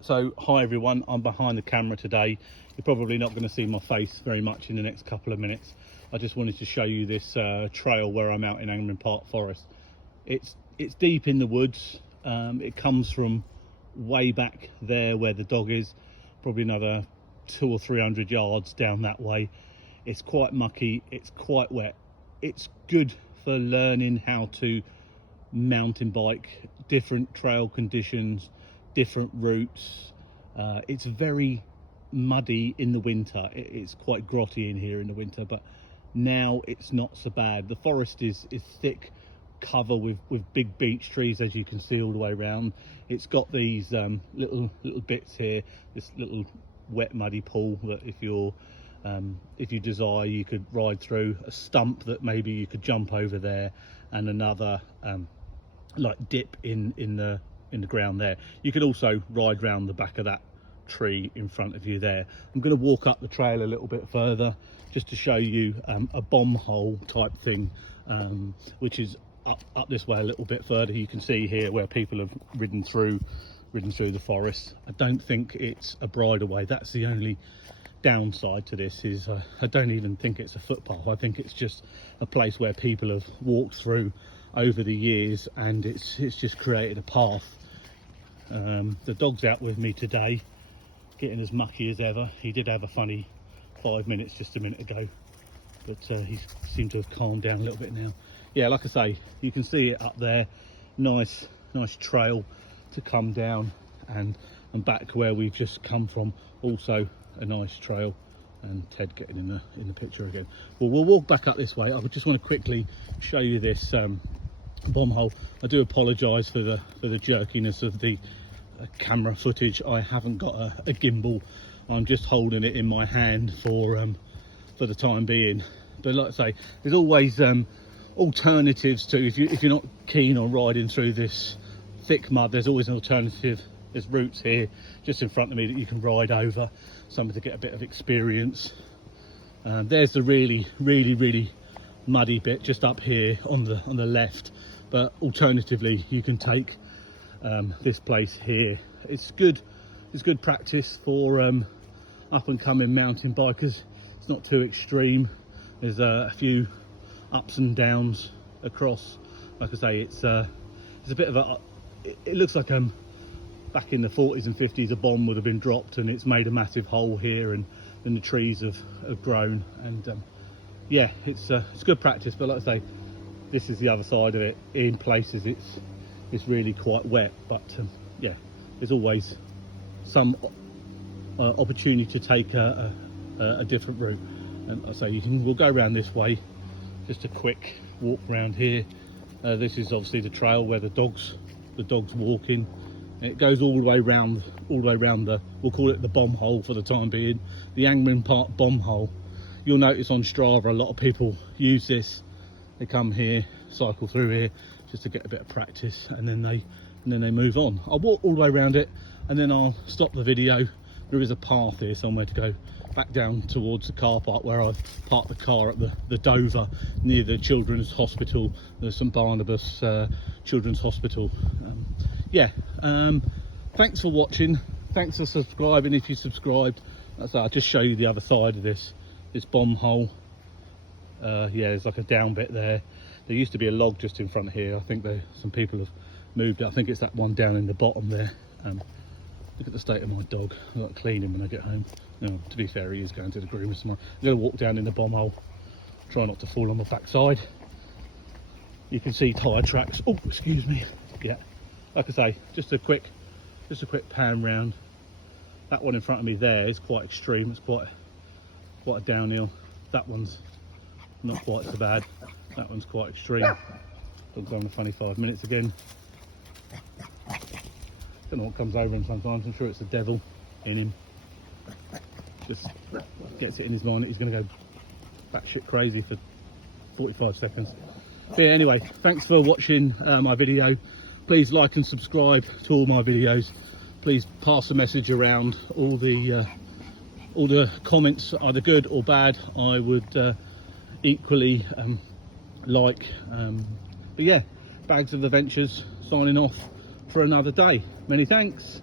So hi everyone, I'm behind the camera today. You're probably not going to see my face very much in the next couple of minutes. I just wanted to show you this trail where I'm out in Angmering Park Forest. It's deep in the woods. It comes from way back there where the dog is, probably another 200 or 300 yards down that way. It's quite mucky, it's quite wet. It's good for learning how to mountain bike, different trail conditions, different routes. It's very muddy in the winter. It's quite grotty in here in the winter, but now it's not so bad. The forest is thick cover with big beech trees, as you can see all the way around. It's got these little bits here, this little wet muddy pool that if you desire you could ride through, a stump that maybe you could jump over there, and another like dip in the ground there. You could also ride round the back of that tree in front of you there. I'm going to walk up the trail a little bit further just to show you a bomb hole type thing, which is up this way a little bit further. You can see here where people have ridden through the forest. I don't think it's a bridleway. That's the only downside to this, is I don't even think it's a footpath. I think it's just a place where people have walked through over the years, and it's just created a path. The dog's out with me today, getting as mucky as ever. He did have a funny 5 minutes just a minute ago, but he seemed to have calmed down a little bit now. Yeah, like I say, you can see it up there. Nice trail to come down and back where we've just come from. Also a nice trail, and Ted getting in the picture again. Well, we'll walk back up this way. I just want to quickly show you this bomb hole. I do apologise for the jerkiness of the camera footage. I haven't got a gimbal. I'm just holding it in my hand for the time being. But like I say, there's always alternatives to, if you're not keen on riding through this thick mud, there's always an alternative. There's routes here just in front of me that you can ride over, something to get a bit of experience. There's the really muddy bit just up here on the left, but alternatively you can take this place here. It's good practice for up and coming mountain bikers. It's not too extreme. There's a few ups and downs across. Like I say, it's a bit of a, it looks like back in the 40s and 50s a bomb would have been dropped and it's made a massive hole here, and the trees have grown, and yeah, it's good practice. But like I say, this is the other side of it. In places it's really quite wet, but yeah, there's always some opportunity to take a different route. And I say we'll go around this way. Just a quick walk around here. This is obviously the trail where the dog's walking. It goes all the way around the, we'll call it the bomb hole for the time being, the Angmering Park bomb hole. You'll notice on Strava a lot of people use this. They come here, cycle through here just to get a bit of practice, and then they move on. I'll walk all the way around it and then I'll stop the video. There is a path here somewhere to go back down towards the car park where I've parked the car at the Dover, near the Children's Hospital, the St Barnabas Children's Hospital. Yeah, thanks for watching. Thanks for subscribing if you subscribed. I'll just show you the other side of this bomb hole. Yeah, there's like a down bit there. There used to be a log just in front of here. I think some people have moved it. I think it's that one down in the bottom there. Look at the state of my dog. I've got to clean him when I get home. No, to be fair, he is going to the groomers tomorrow. I'm going to walk down in the bomb hole, try not to fall on the backside. You can see tyre tracks. Oh, excuse me. Yeah, like I say, just a quick pan round. That one in front of me there is quite extreme. It's quite a downhill. That one's not quite so bad. That one's quite extreme. Dog's having a funny 5 minutes again. Don't know what comes over him sometimes. I'm sure it's the devil in him. Just gets it in his mind that he's going to go batshit crazy for 45 seconds. But yeah, anyway, thanks for watching my video. Please like and subscribe to all my videos. Please pass the message around. All the comments, either good or bad, I would equally like. But yeah, Bags of Adventures signing off for another day. Many thanks.